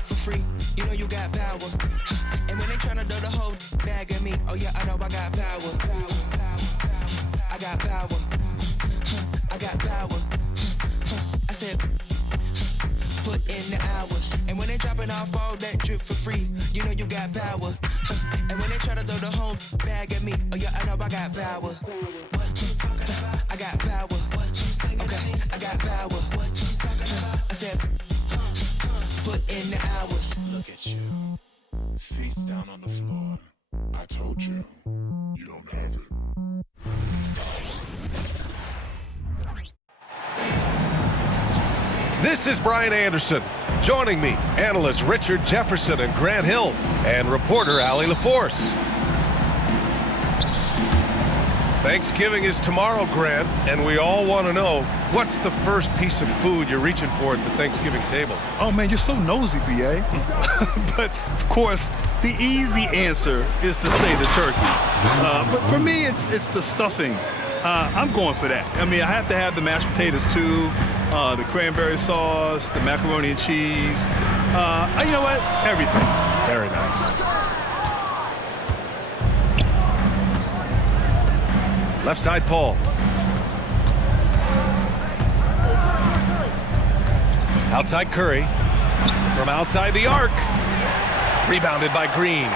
drip for free. You know you got power. And when they tryna throw the whole bag at me, oh yeah, I know I got power. I got power. I got power. I said, put in the hours. And when they dropping off all that drip for free, you know you got power. And when they try to throw the whole bag at me, oh yeah, I know I got power. I got power. Okay, I got power. I said, put in the hours. Look at you, face down on the floor. I told you, you don't have it. This is Brian Anderson. Joining me, analysts Richard Jefferson and Grant Hill, and reporter Allie LaForce. Thanksgiving is tomorrow, Grant, and we all want to know, what's the first piece of food you're reaching for at the Thanksgiving table? Oh, man, you're so nosy, B.A. But, of course, the easy answer is to say the turkey. But for me, it's the stuffing. I'm going for that. I mean, I have to have the mashed potatoes, too, the cranberry sauce, the macaroni and cheese. You know what? Everything. Very nice. Left side, Paul. Outside, Curry. From outside the arc. Rebounded by Green.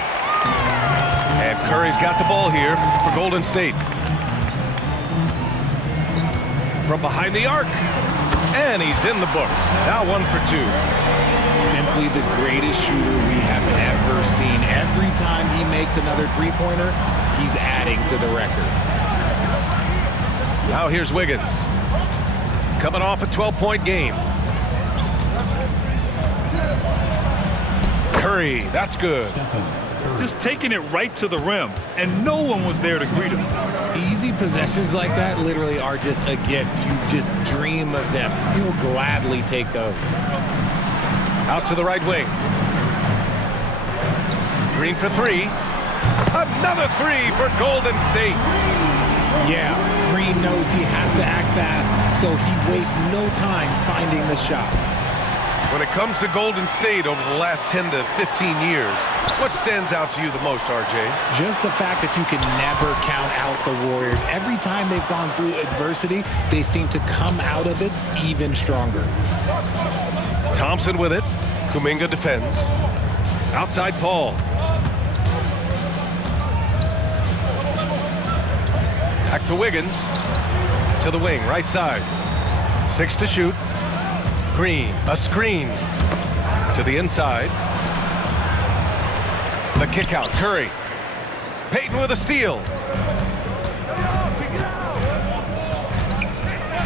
And Curry's got the ball here for Golden State. From behind the arc. And he's in the books. Now 1 for 2. Simply the greatest shooter we have ever seen. Every time he makes another three-pointer, he's adding to the record. Now here's Wiggins. Coming off a 12-point game. Curry, that's good. Just taking it right to the rim, and no one was there to greet him. Easy possessions like that literally are just a gift. You just dream of them. He'll gladly take those. Out to the right wing. Green for 3. Another 3 for Golden State. Yeah, Green knows he has to act fast, so he wastes no time finding the shot. When it comes to Golden State over the last 10 to 15 years, what stands out to you the most, RJ? Just the fact that you can never count out the Warriors. Every time they've gone through adversity, they seem to come out of it even stronger. Thompson with it. Kuminga defends. Outside Paul. Back to Wiggins. To the wing, right side. 6 to shoot. Green, a screen. To the inside. The kick out, Curry. Payton with a steal.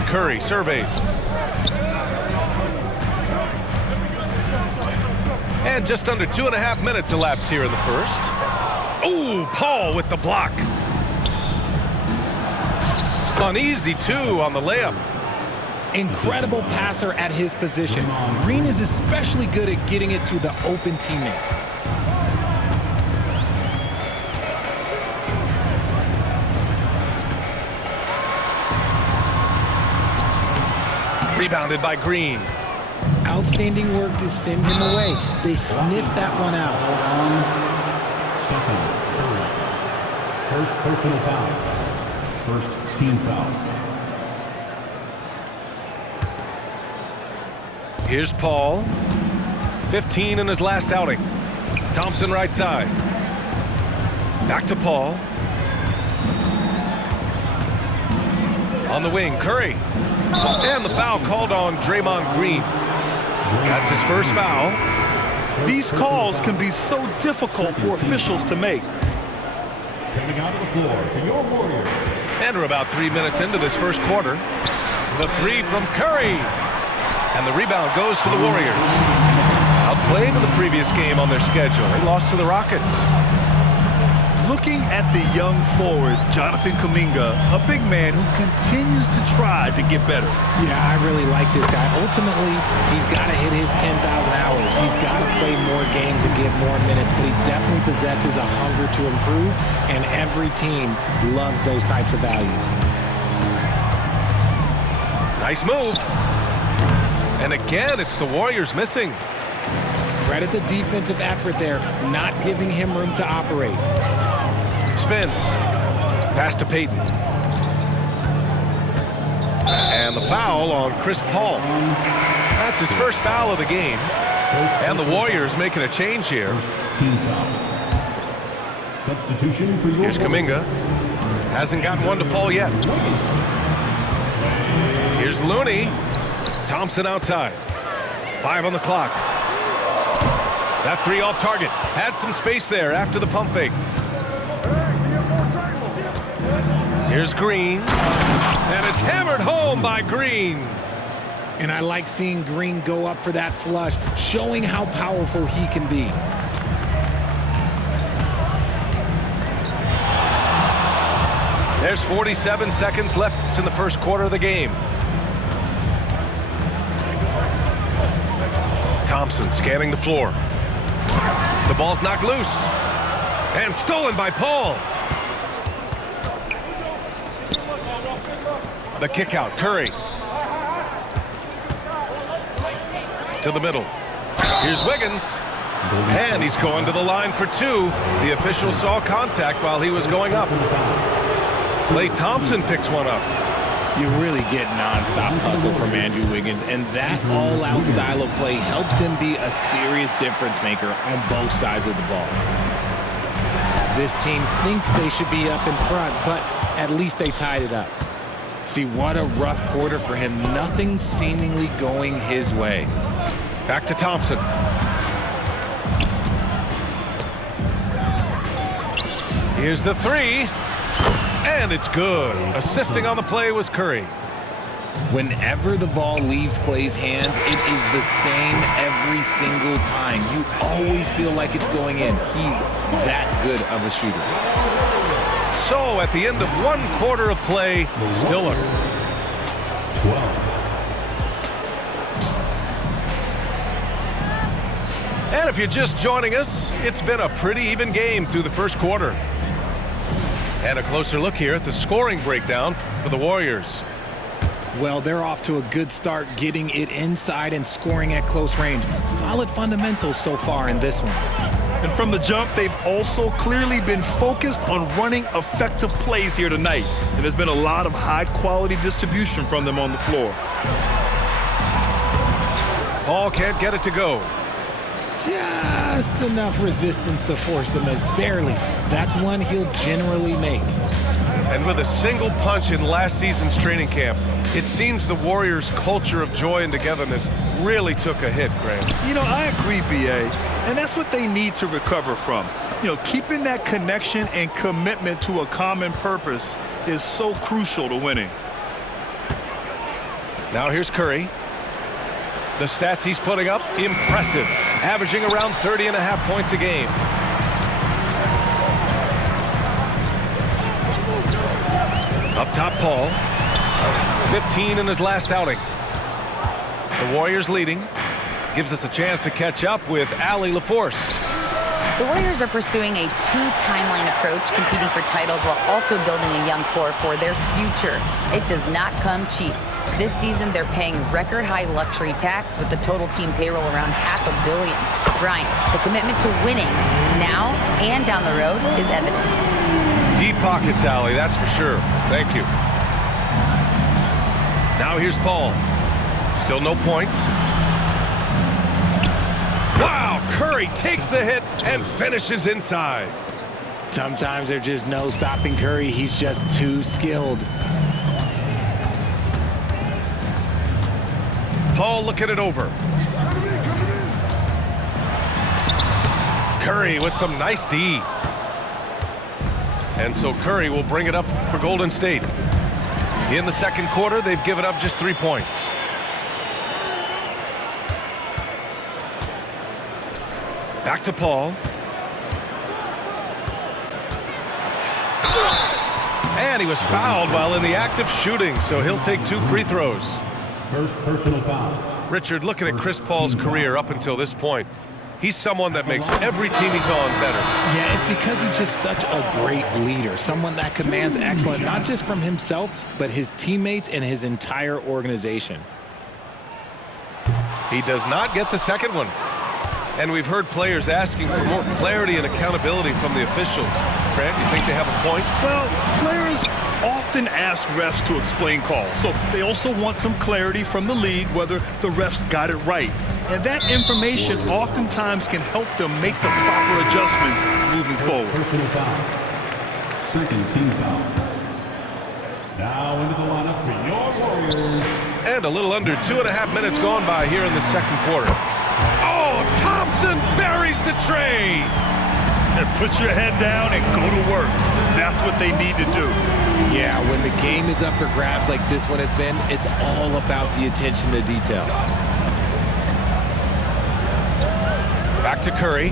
Curry surveys. And just under 2.5 minutes elapsed here in the first. Oh, Paul with the block. Uneasy, too, on the layup. Incredible passer at his position. Green is especially good at getting it to the open teammate. Rebounded by Green. Outstanding work to send him away. They sniffed that one out. First personal foul. First team foul. Here's Paul. 15 in his last outing. Thompson right side. Back to Paul. On the wing, Curry. And the foul called on Draymond Green. That's his first foul. These calls can be so difficult for officials to make. Coming out of the floor for your Warriors. And we're about 3 minutes into this first quarter. The 3 from Curry. And the rebound goes to the Warriors. Outplayed in the previous game on their schedule. They lost to the Rockets. Looking at the young forward, Jonathan Kuminga, a big man who continues to try to get better. Yeah, I really like this guy. Ultimately, he's got to hit his 10,000 hours. He's got to play more games and get more minutes, but he definitely possesses a hunger to improve, and every team loves those types of values. Nice move. And again, it's the Warriors missing. Credit the defensive effort there, not giving him room to operate. Spins. Pass to Peyton. And the foul on Chris Paul. That's his first foul of the game. And the Warriors making a change here. Team foul. Substitution for your Here's Kuminga. Hasn't gotten one to fall yet. Here's Looney. Thompson outside. 5 on the clock. That 3 off target. Had some space there after the pump fake. Here's Green. And it's hammered home by Green. And I like seeing Green go up for that flush, showing how powerful he can be. There's 47 seconds left in the first quarter of the game. Thompson scanning the floor. The ball's knocked loose. And stolen by Paul. The kick out, Curry. To the middle. Here's Wiggins. And he's going to the line for 2. The official saw contact while he was going up. Klay Thompson picks one up. You really get nonstop hustle from Andrew Wiggins, and that all-out style of play helps him be a serious difference maker on both sides of the ball. This team thinks they should be up in front, but at least they tied it up. See, what a rough quarter for him. Nothing seemingly going his way. Back to Thompson. Here's the 3. And it's good. Assisting on the play was Curry. Whenever the ball leaves Klay's hands, it is the same every single time. You always feel like it's going in. He's that good of a shooter. So at the end of 1 quarter of play, Stiller. 12. And if you're just joining us, it's been a pretty even game through the first quarter. And a closer look here at the scoring breakdown for the Warriors. Well, they're off to a good start, getting it inside and scoring at close range. Solid fundamentals so far in this one. And from the jump, they've also clearly been focused on running effective plays here tonight. And there's been a lot of high-quality distribution from them on the floor. Paul can't get it to go. Just enough resistance to force the miss. Barely. That's one he'll generally make. And with a single punch in last season's training camp, it seems the Warriors' culture of joy and togetherness really took a hit, Graham. You know, I agree, B.A., and that's what they need to recover from. You know, keeping that connection and commitment to a common purpose is so crucial to winning. Now here's Curry. The stats he's putting up, impressive. Averaging around 30.5 points a game. Up top, Paul. 15 in his last outing. The Warriors leading. Gives us a chance to catch up with Allie LaForce. The Warriors are pursuing a 2-timeline approach, competing for titles while also building a young core for their future. It does not come cheap. This season, they're paying record-high luxury tax with the total team payroll around $500 million. Bryant, the commitment to winning now and down the road is evident. Deep pockets, Allie, that's for sure. Thank you. Now here's Paul. Still no points. Wow, Curry takes the hit and finishes inside. Sometimes there's just no stopping Curry. He's just too skilled. Paul looking it over. Curry with some nice D. And so Curry will bring it up for Golden State. In the second quarter, they've given up just 3 points. Back to Paul. And he was fouled while in the act of shooting, so he'll take 2 free throws. First personal foul. Richard, looking at Chris Paul's career up until this point, he's someone that makes every team he's on better. Yeah, it's because he's just such a great leader, someone that commands excellence, not just from himself, but his teammates and his entire organization. He does not get the second one. And we've heard players asking for more clarity and accountability from the officials. Grant, you think they have a point? Well, players often ask refs to explain calls, so they also want some clarity from the league whether the refs got it right. And that information oftentimes can help them make the proper adjustments moving forward. Personal foul. Second team foul. Now into the lineup for your Warriors. And a little under 2.5 minutes gone by here in the second quarter. Oh, Thompson buries the tray. And put your head down and go to work. That's what they need to do. Yeah, when the game is up for grabs like this one has been, it's all about the attention to detail. Back to Curry.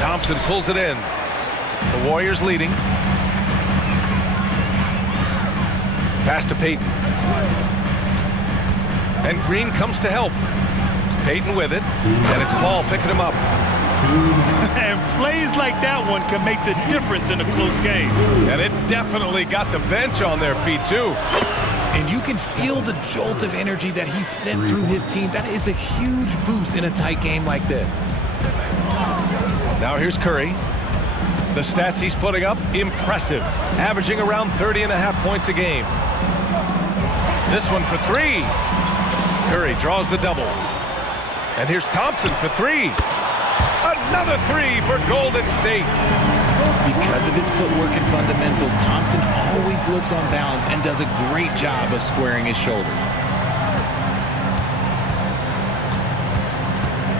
Thompson pulls it in. The Warriors leading. Pass to Payton. And Green comes to help. Payton with it. And it's Paul picking him up. And plays like that one can make the difference in a close game. And it definitely got the bench on their feet, too. And you can feel the jolt of energy that he sent through his team. That is a huge boost in a tight game like this. Now here's Curry. The stats he's putting up, impressive. Averaging around 30.5 points a game. This one for three. Curry draws the double. And here's Thompson for three. Another three for Golden State. Because of his footwork and fundamentals, Thompson always looks on balance and does a great job of squaring his shoulders.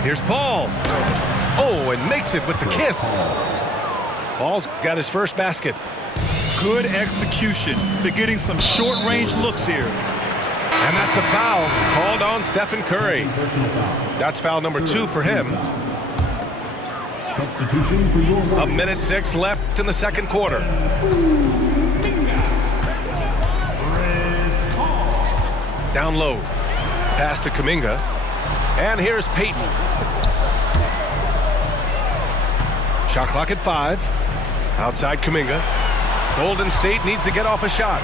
Here's Paul. Oh, and makes it with the kiss. Paul's got his first basket. Good execution. They're getting some short-range looks here. And that's a foul called on Stephen Curry. That's foul number 2 for him. Substitution for your Warriors. 1:06 left in the second quarter. Down low. Pass to Kuminga. And here's Payton. Shot clock at 5. Outside Kuminga. Golden State needs to get off a shot.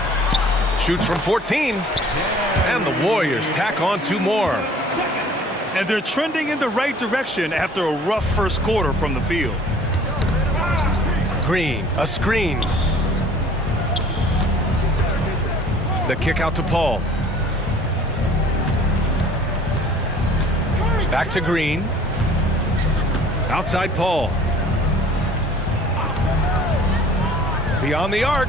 Shoots from 14. And the Warriors tack on 2 more. And they're trending in the right direction after a rough first quarter from the field. Green, a screen. The kick out to Paul. Back to Green. Outside Paul. Beyond the arc.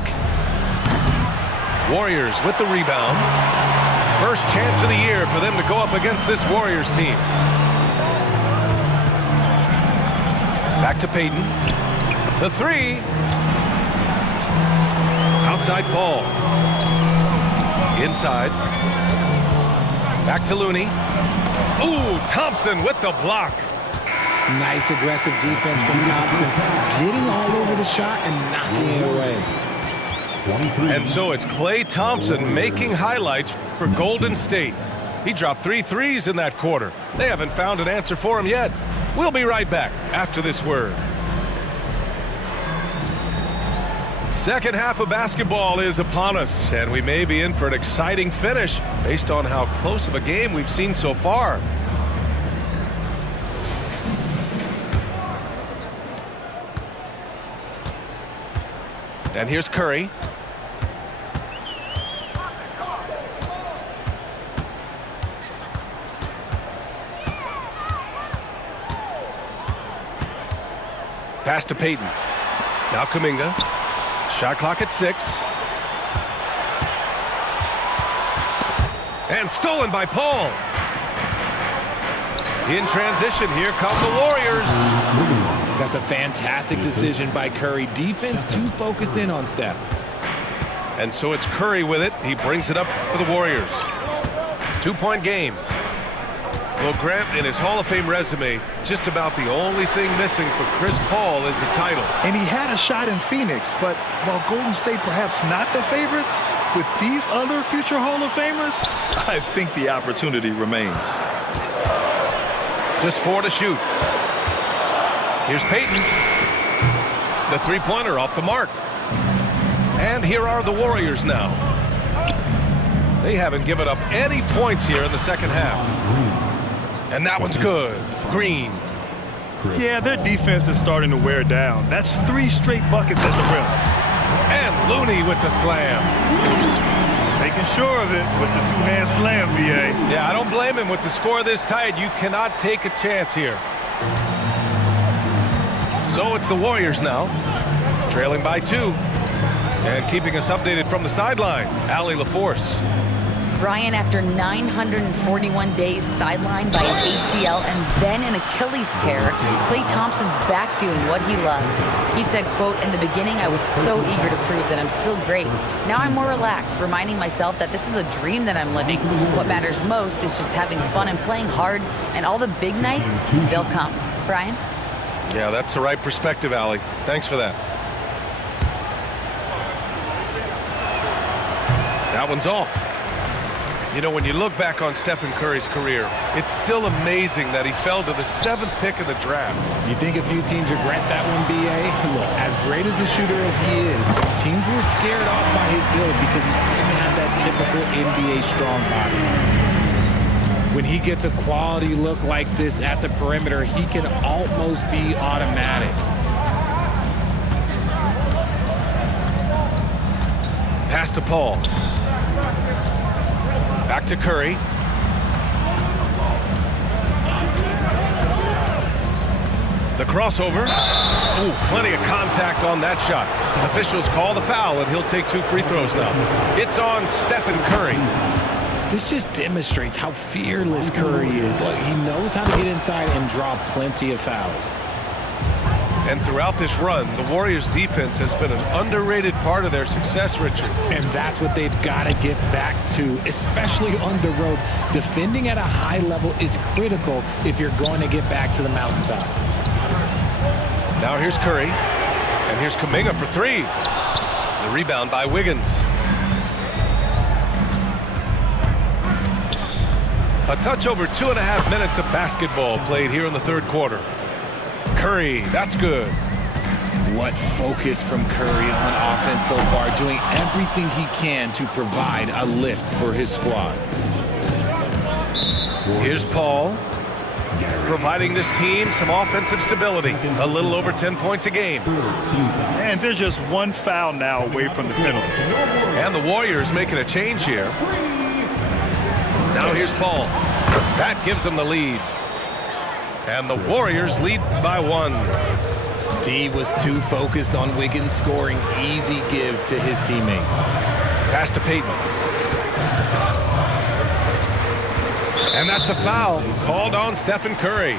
Warriors with the rebound. First chance of the year for them to go up against this Warriors team. Back to Payton. The three. Outside Paul. Inside. Back to Looney. Ooh, Thompson with the block. Nice aggressive defense from Thompson. Getting all over the shot and knocking it away. And so it's Klay Thompson making highlights for Golden State. He dropped 3 threes in that quarter. They haven't found an answer for him yet. We'll be right back after this word. Second half of basketball is upon us, and we may be in for an exciting finish based on how close of a game we've seen so far. And here's Curry. Pass to Payton. Now Kuminga. Shot clock at 6. And stolen by Paul. In transition, here come the Warriors. That's a fantastic decision by Curry. Defense too focused in on Steph. And so it's Curry with it. He brings it up for the Warriors. 2-point game. Well, Grant, in his Hall of Fame resume, just about the only thing missing for Chris Paul is the title. And he had a shot in Phoenix, but while Golden State perhaps not the favorites, with these other future Hall of Famers, I think the opportunity remains. Just 4 to shoot. Here's Payton. The three-pointer off the mark. And here are the Warriors now. They haven't given up any points here in the second half. And that one's good. Green. Yeah, their defense is starting to wear down. That's 3 straight buckets at the rim. And Looney with the slam. Making sure of it with the 2-hand slam, B.A. Yeah, I don't blame him. With the score this tight, you cannot take a chance here. So it's the Warriors now, trailing by 2. And keeping us updated from the sideline, Allie LaForce. Brian, after 941 days sidelined by an ACL and then an Achilles tear, Klay Thompson's back doing what he loves. He said, quote, "In the beginning, I was so eager to prove that I'm still great. Now I'm more relaxed, reminding myself that this is a dream that I'm living. What matters most is just having fun and playing hard, and all the big nights, they'll come." Brian? Yeah, that's the right perspective, Allie. Thanks for that. That one's off. You know, when you look back on Stephen Curry's career, it's still amazing that he fell to the 7th pick of the draft. You think a few teams regret that one, B.A.? Look, as great as a shooter as he is, teams were scared off by his build because he didn't have that typical NBA strong body. When he gets a quality look like this at the perimeter, he can almost be automatic. Pass to Paul. Back to Curry. The crossover. Ooh, plenty of contact on that shot. Officials call the foul, and he'll take 2 free throws now. It's on Stephen Curry. This just demonstrates how fearless Curry is. Like, he knows how to get inside and draw plenty of fouls. And throughout this run, the Warriors' defense has been an underrated part of their success, Richard. And that's what they've got to get back to, especially on the road. Defending at a high level is critical if you're going to get back to the mountaintop. Now here's Curry, and here's Kuminga for 3. The rebound by Wiggins. A touch over 2.5 minutes of basketball played here in the 3rd quarter. Curry, that's good. What focus from Curry on offense so far, doing everything he can to provide a lift for his squad. Here's Paul, providing this team some offensive stability. A little over 10 points a game. And there's just 1 foul now away from the penalty. And the Warriors making a change here. Now here's Paul. That gives them the lead. And the Warriors lead by 1. D was too focused on Wiggins scoring. Easy give to his teammate. Pass to Payton. And that's a foul called on Stephen Curry.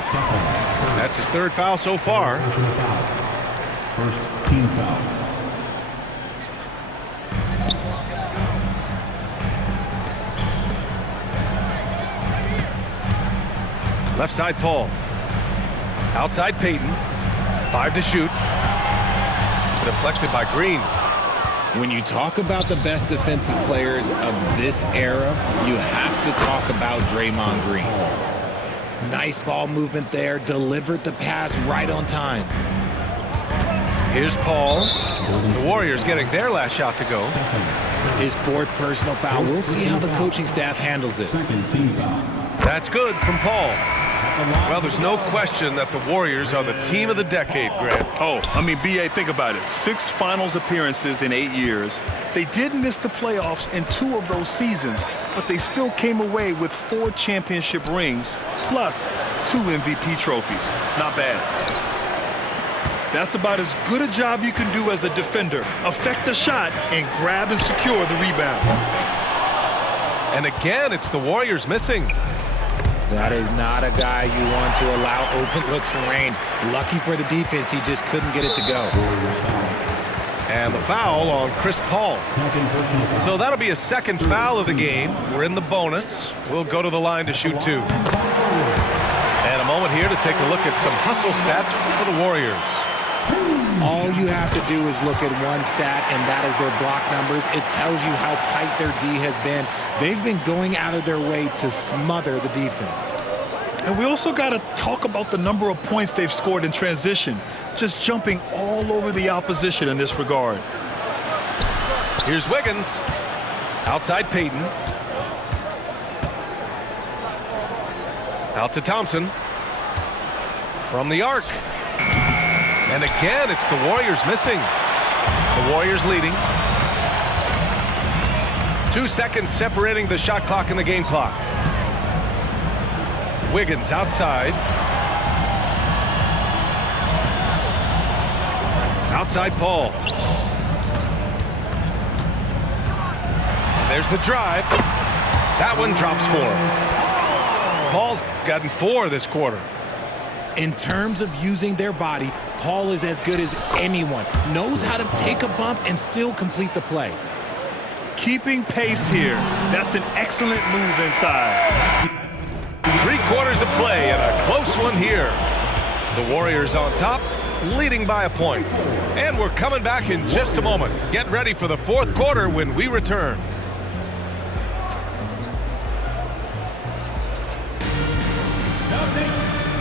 That's his 3rd foul so far. First team foul. Left side, Paul. Outside, Payton. 5 to shoot. Deflected by Green. When you talk about the best defensive players of this era, you have to talk about Draymond Green. Nice ball movement there. Delivered the pass right on time. Here's Paul. The Warriors getting their last shot to go. His 4th personal foul. We'll see how the coaching staff handles this. Second team foul. That's good from Paul. Well, there's no question that the Warriors are the team of the decade, Grant. Oh, I mean, B.A., think about it. 6 finals appearances in 8 years. They did miss the playoffs in 2 of those seasons, but they still came away with 4 championship rings, plus 2 MVP trophies. Not bad. That's about as good a job you can do as a defender. Affect the shot and grab and secure the rebound. And again, it's the Warriors missing. That is not a guy you want to allow open looks from range. Lucky for the defense, he just couldn't get it to go. And the foul on Chris Paul. So that'll be a 2nd foul of the game. We're in the bonus. We'll go to the line to shoot 2. And a moment here to take a look at some hustle stats for the Warriors. All you have to do is look at one stat, and that is their block numbers. It tells you how tight their D has been. They've been going out of their way to smother the defense. And we also got to talk about the number of points they've scored in transition, just jumping all over the opposition in this regard. Here's Wiggins. Outside Payton. Out to Thompson. From the arc. And again, it's the Warriors missing. The Warriors leading. 2 seconds separating the shot clock and the game clock. Wiggins outside. Outside Paul. And there's the drive. That one drops for him. Paul's gotten 4 this quarter. In terms of using their body, Paul is as good as anyone. Knows how to take a bump and still complete the play. Keeping pace here. That's an excellent move inside. 3 quarters of play and a close one here. The Warriors on top, leading by a point. And we're coming back in just a moment. Get ready for the 4th quarter when we return.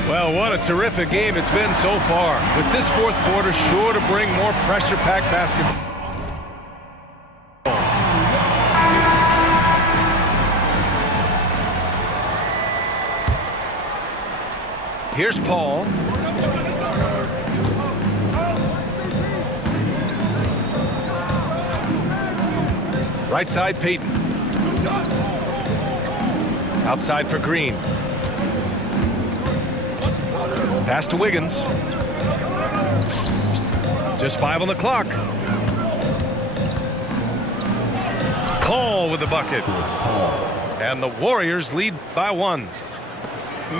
Well, what a terrific game it's been so far. With this 4th quarter sure to bring more pressure-packed basketball. Here's Paul. Right side, Payton. Outside for Green. Pass to Wiggins. Just 5 on the clock. Call with the bucket. And the Warriors lead by 1.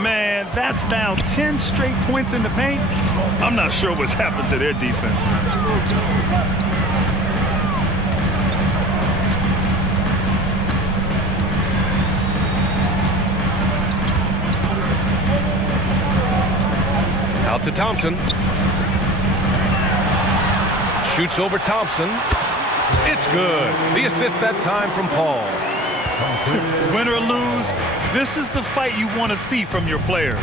Man, that's now 10 straight points in the paint. I'm not sure what's happened to their defense. Out to Thompson. Shoots over Thompson. It's good. The assist that time from Paul. Win or lose, this is the fight you want to see from your players.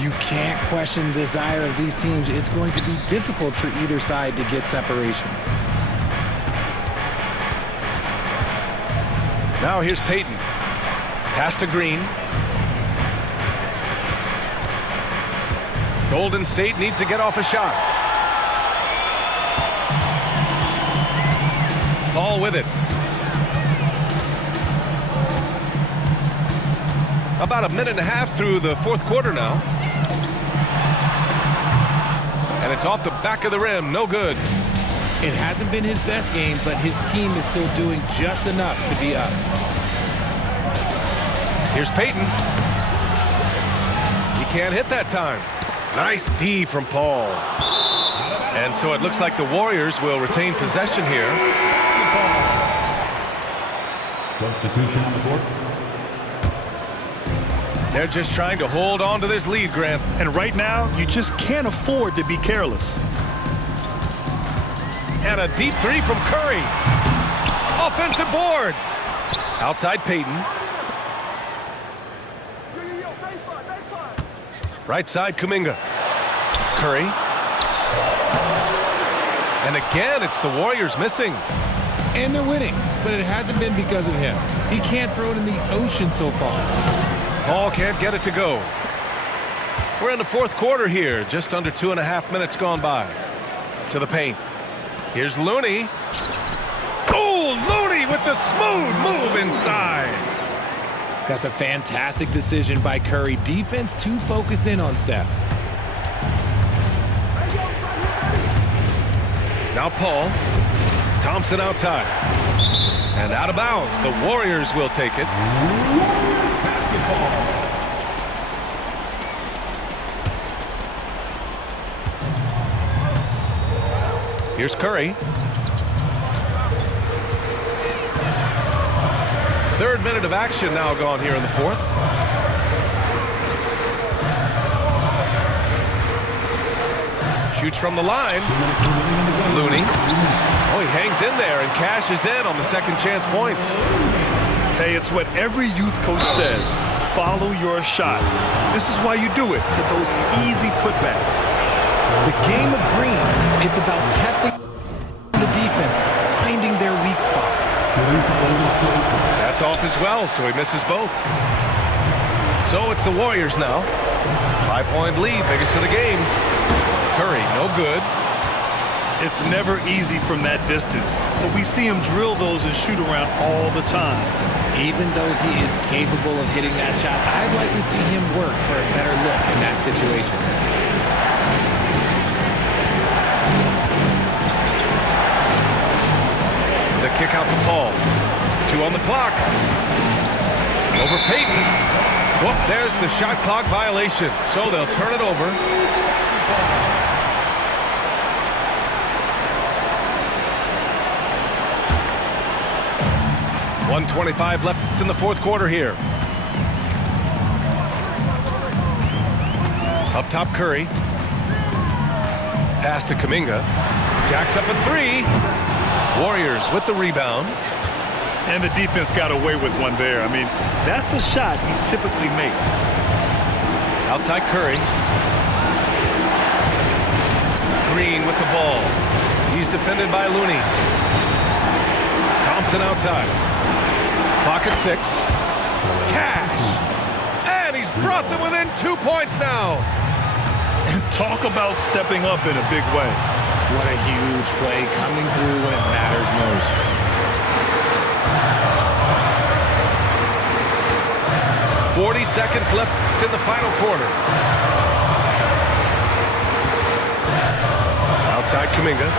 You can't question the desire of these teams. It's going to be difficult for either side to get separation. Now here's Payton. Pass to Green. Golden State needs to get off a shot. Paul with it. About a minute and a half through the 4th quarter now. And it's off the back of the rim. No good. It hasn't been his best game, but his team is still doing just enough to be up. Here's Payton. He can't hit that time. Nice D from Paul. And so it looks like the Warriors will retain possession here. Substitution on the court. They're just trying to hold on to this lead, Grant. And right now, you just can't afford to be careless. And a deep 3 from Curry. Offensive board. Outside Payton. Right side, Kuminga. Curry. And again, it's the Warriors missing. And they're winning, but it hasn't been because of him. He can't throw it in the ocean so far. Paul can't get it to go. We're in the 4th quarter here, just under 2.5 minutes gone by. To the paint. Here's Looney. Oh, Looney with the smooth move inside. That's a fantastic decision by Curry. Defense too focused in on Steph. Now Paul. Thompson outside. And out of bounds. The Warriors will take it. Here's Curry. 3rd minute of action now gone here in the 4th. Shoots from the line. Looney. Oh, he hangs in there and cashes in on the second chance points. Hey, it's what every youth coach says. Follow your shot. This is why you do it, for those easy putbacks. The game of green, it's about testing the defense, finding their weak spots. That's off as well, so he misses both. So it's the Warriors now. 5-point lead, biggest of the game. Curry, no good. It's never easy from that distance, but we see him drill those and shoot around all the time. Even though he is capable of hitting that shot, I'd like to see him work for a better look in that situation. The kick out to Paul. 2 on the clock. Over Payton. Whoop, there's the shot clock violation. So they'll turn it over. .125 left in the fourth quarter here. Up top, Curry. Pass to Kuminga. Jacks up at 3. Warriors with the rebound. And the defense got away with one there. I mean, that's a shot he typically makes. Outside Curry. Green with the ball. He's defended by Looney. Thompson outside. Clock at 6. Cash. And he's brought them within 2 points now. And talk about stepping up in a big way. What a huge play coming through when it matters most. 40 seconds left in the final quarter. Outside Kuminga.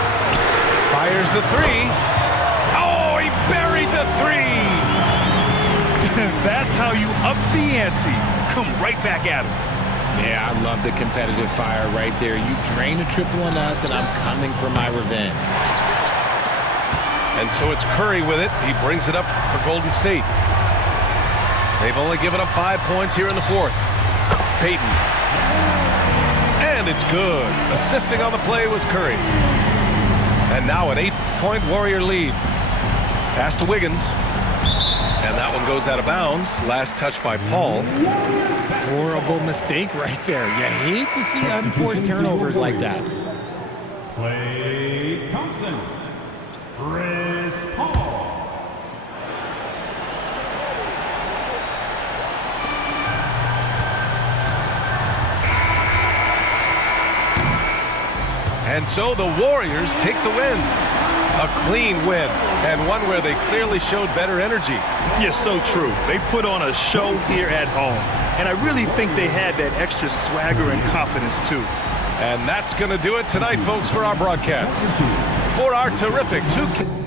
Fires the 3. Oh, he buried the 3. That's how you up the ante. Come right back at him. Yeah, I love the competitive fire right there. You drain a triple on us, and I'm coming for my revenge. And so it's Curry with it. He brings it up for Golden State. They've only given up 5 points here in the fourth. Payton. And it's good. Assisting on the play was Curry. And now an 8-point Warrior lead. Pass to Wiggins. And that one goes out of bounds. Last touch by Paul. Horrible mistake right there. You hate to see unforced turnovers like that. Klay Thompson. Chris Paul. And so the Warriors take the win. A clean win, and one where they clearly showed better energy. Yes, so true. They put on a show here at home, and I really think they had that extra swagger and confidence, too. And that's going to do it tonight, folks, for our broadcast. For our terrific 2K.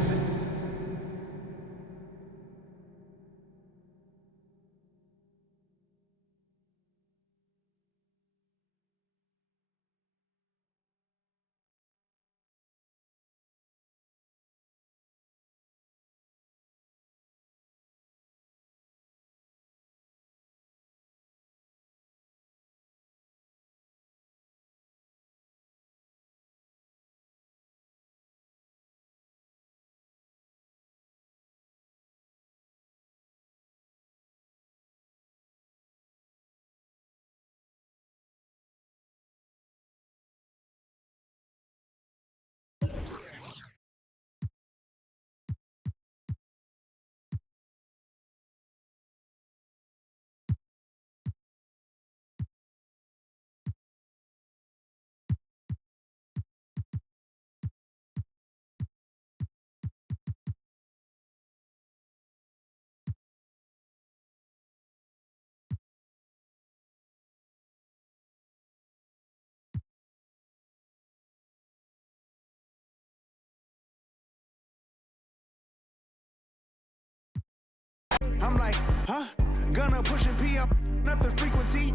I'm like, huh? Gonna push and pee up the frequency.